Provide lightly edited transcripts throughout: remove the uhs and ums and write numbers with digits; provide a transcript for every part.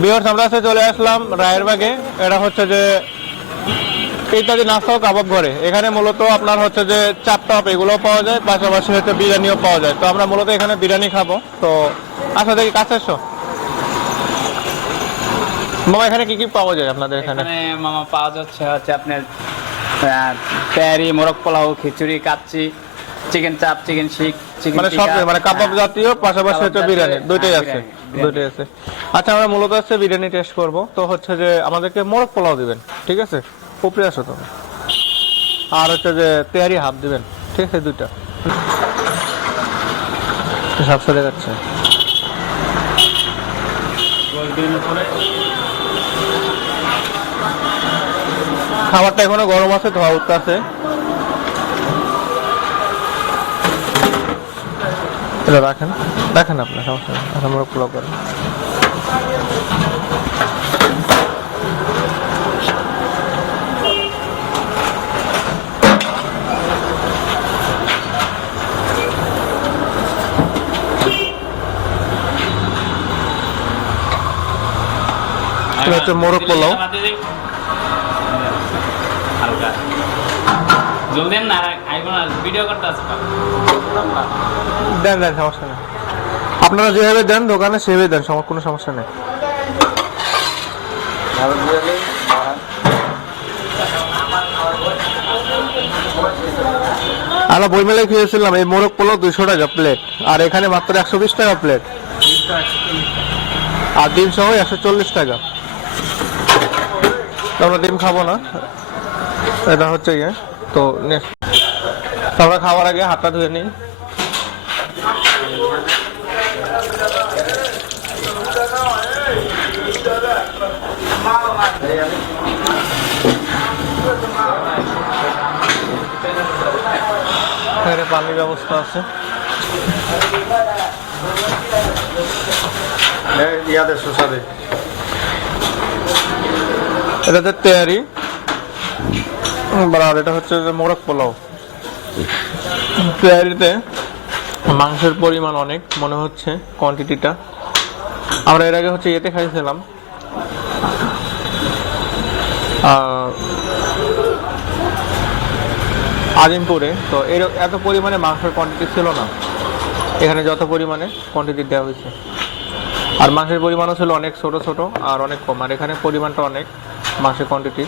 Viewers আমরা আজকে চলে আসলাম রায়েরবাগে। এটা হচ্ছে যে ইত্যাদি নাস্তা ও কাবাব ঘরে। এখানে মূলত আপনার হচ্ছে যে চাপ টাপ এগুলো পাওয়া যায়, পাশাপাশি হচ্ছে বিরিয়ানিও পাওয়া যায়। তো আমরা মূলত এখানে বিরিয়ানি খাবো। তো আচ্ছা দেখি কাছে এসো মামা, এখানে কি কি পাওয়া যায় আপনাদের এখানে? মামা পাওয়া যাচ্ছে হচ্ছে আপনার তেহারি, মোরগ পোলাও, খিচুড়ি, কাচ্চি, চিকেন চাপ, চিকেন শিক, চিকেন মানে সব মানে কাবাব জাতীয়, পাশাপাশি হচ্ছে বিরিয়ানি, দুইটাই আছে। আচ্ছা আমরা মূলত হচ্ছে বিরিয়ানি টেস্ট করব। তো হচ্ছে যে আমাদেরকে মোরগ পোলাও দিবেন, ঠিক আছে? উপরে আসো তুমি। আর হচ্ছে যে তেহারি হাফ দিবেন, ঠিক আছে? দুইটা সব চলে যাচ্ছে। খাবারটা এখনো গরম আছে, ধোয়া উঠতে আছে। রাখেন রাখেন আপনার সমস্যা নেই। আচ্ছা মোরগ পোলাও করেন। মোরগ পোলাও দেন দেন, সমস্যা নেই। আপনারা যেভাবে দেন দোকানে সেভাবে দেন, কোনো সমস্যা নেই। আমরা বই মেলায় খেয়েছিলাম এই মোরগ পোলাও 200 টাকা প্লেট, আর এখানে মাত্র 120 টাকা প্লেট, আর ডিম সহ 140 টাকা। আমরা ডিম খাবো না, এটা হচ্ছে ইয়ে। তো আমরা খাওয়ার আগে হাতটা ধুয়ে নিই। এখানে পানির ব্যবস্থা আছে। এটাতে তেহারি, আর এটা হচ্ছে মোরগ পোলাও। তেহারিতে মাংসের পরিমাণ অনেক মনে হচ্ছে, কোয়ান্টিটিটা। আমরা এর আগে হচ্ছে ইয়েতে খাইছিলাম আজিমপুরে, তো এর এত পরিমাণে মাংসের কোয়ান্টিটি ছিল না। এখানে যত পরিমাণে কোয়ান্টিটি দেওয়া হয়েছে, আর মাংসের পরিমাণও ছিল অনেক ছোট ছোট আর অনেক কম, আর এখানে পরিমাণটা অনেক মাংসের কোয়ান্টিটি।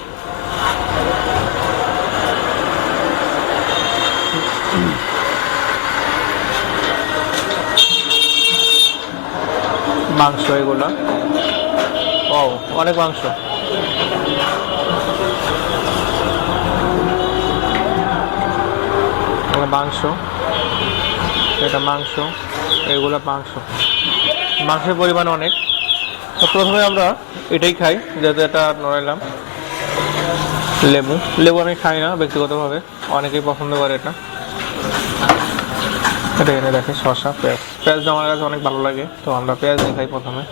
মাংস এগুলো, ও অনেক মাংস। মাংস, এটা মাংস, এগুলো মাংস, মাংসের পরিমাণ অনেক। তো প্রথমে আমরা এটাই খাই, যেহেতু এটা নড়াইলাম। লেবু, লেবু আমি খাই না ব্যক্তিগতভাবে, অনেকেই পছন্দ করে এটা। এটা এনে দেখে শসা, পেঁয়াজ। পেঁয়াজ আমার কাছে অনেক ভালো লাগে, তো আমরা পেঁয়াজ দিয়ে খাই প্রথমে।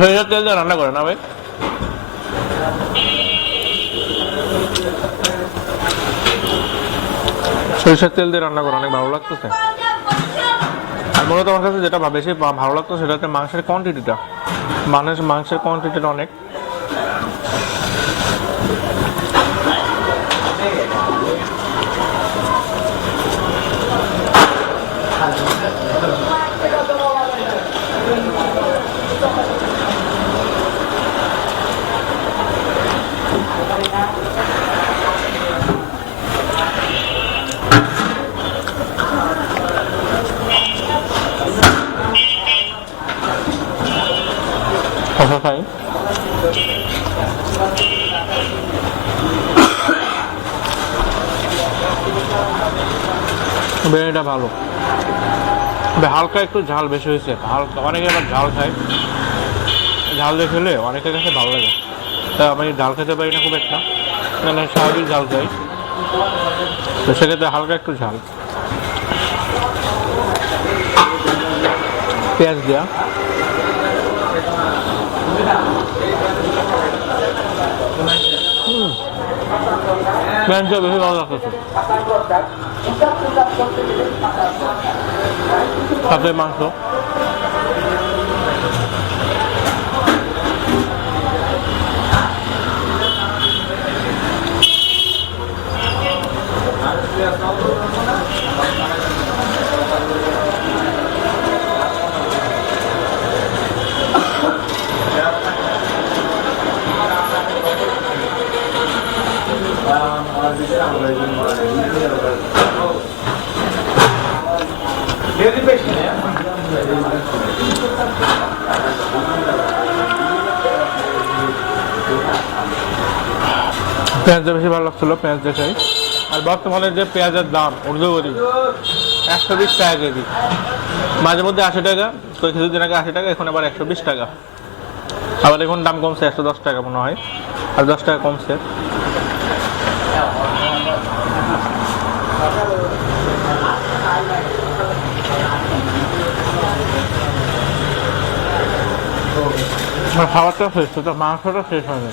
সরিষার তেল দিয়ে রান্না করে না ভাই? সরিষার তেল দিয়ে রান্না করে অনেক ভালো লাগতেছে। আর মূলত আমার কাছে যেটা বেশি ভালো লাগতো সেটা হচ্ছে মাংসের কোয়ান্টিটিটা। মাংসের কোয়ান্টিটিটা অনেক। শসা খাই। বিরিয়ানিটা ভালো, হালকা একটু ঝাল বেশি হয়েছে। হালকা, অনেকে আবার ঝাল খায়, ঝাল দিয়ে খেলে অনেকের কাছে ভালো লাগে। তা আমি ঝাল খেতে পারি না খুব একটা, মানে স্বাভাবিক ঝাল খাই, তো সেক্ষেত্রে হালকা একটু ঝাল। পেঁয়াজ দেওয়া। পেঁয়াজটা বেশি ভালো লাগতেছে, সাথে মাংস। পেঁয়াজটা বেশি ভালো লাগছিল, পেঁয়াজ দেখাই। আর বর্তমানে যে পেঁয়াজের দাম ঊর্ধ্বগতি, 120 টাকা কেজি, মাঝে মধ্যে 80 টাকা, তো কিছুদিন আগে 80 টাকা, এখন আবার 120 টাকা। আবার এখন দাম কমছে, 110 টাকা মনে হয়, আর 10 টাকা কমছে। খাবারটা শেষ, তো মাংসটা শেষ হয়নি।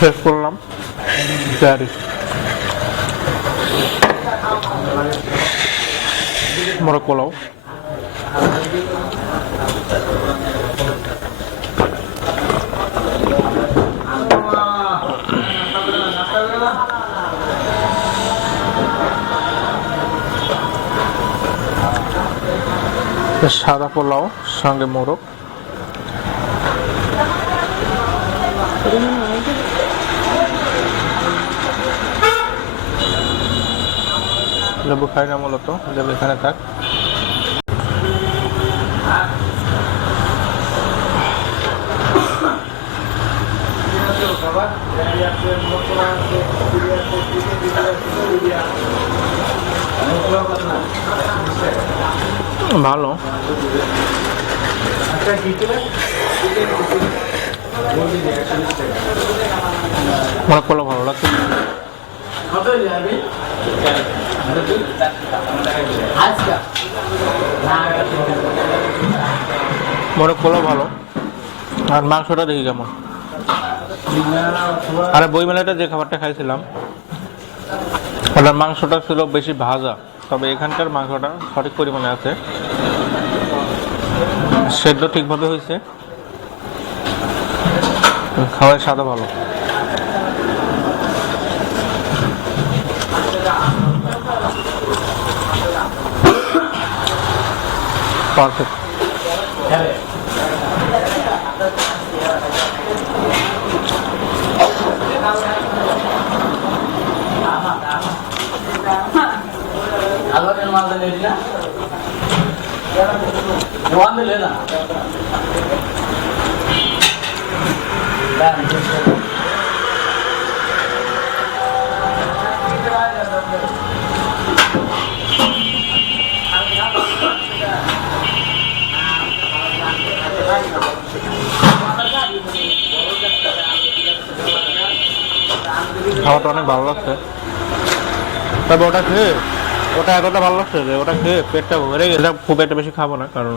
শেষ করলাম তৈরি মোরগ পোলাও। সাদা পোলাও সঙ্গে মোরগ, লেবু খাই না মূলত, লেবু এখানে থাক। ভালো, মোরগ পোলাও ভালো লাগছে। মোরগ পোলাও ভালো, আর মাংসটা দেখি কেমন। আরে বইমেলাটা যে খাবারটা খাইছিলাম ওটার মাংসটা ছিল বেশি ভাজা, তবে এখানকার মাংসটা সঠিক পরিমাণে আছে, সেদ্ধ ঠিকভাবে হয়েছে, খাওয়ার স্বাদও ভালো। পারফেক্ট। খাওয়াটা অনেক ভালো লাগছে, তবে ওটা খেয়ে ওটা এতটা ভালো লাগছে যে ওটা খেয়ে পেটটা ভরে গেছে। খুব একটা বেশি খাবো না, কারণ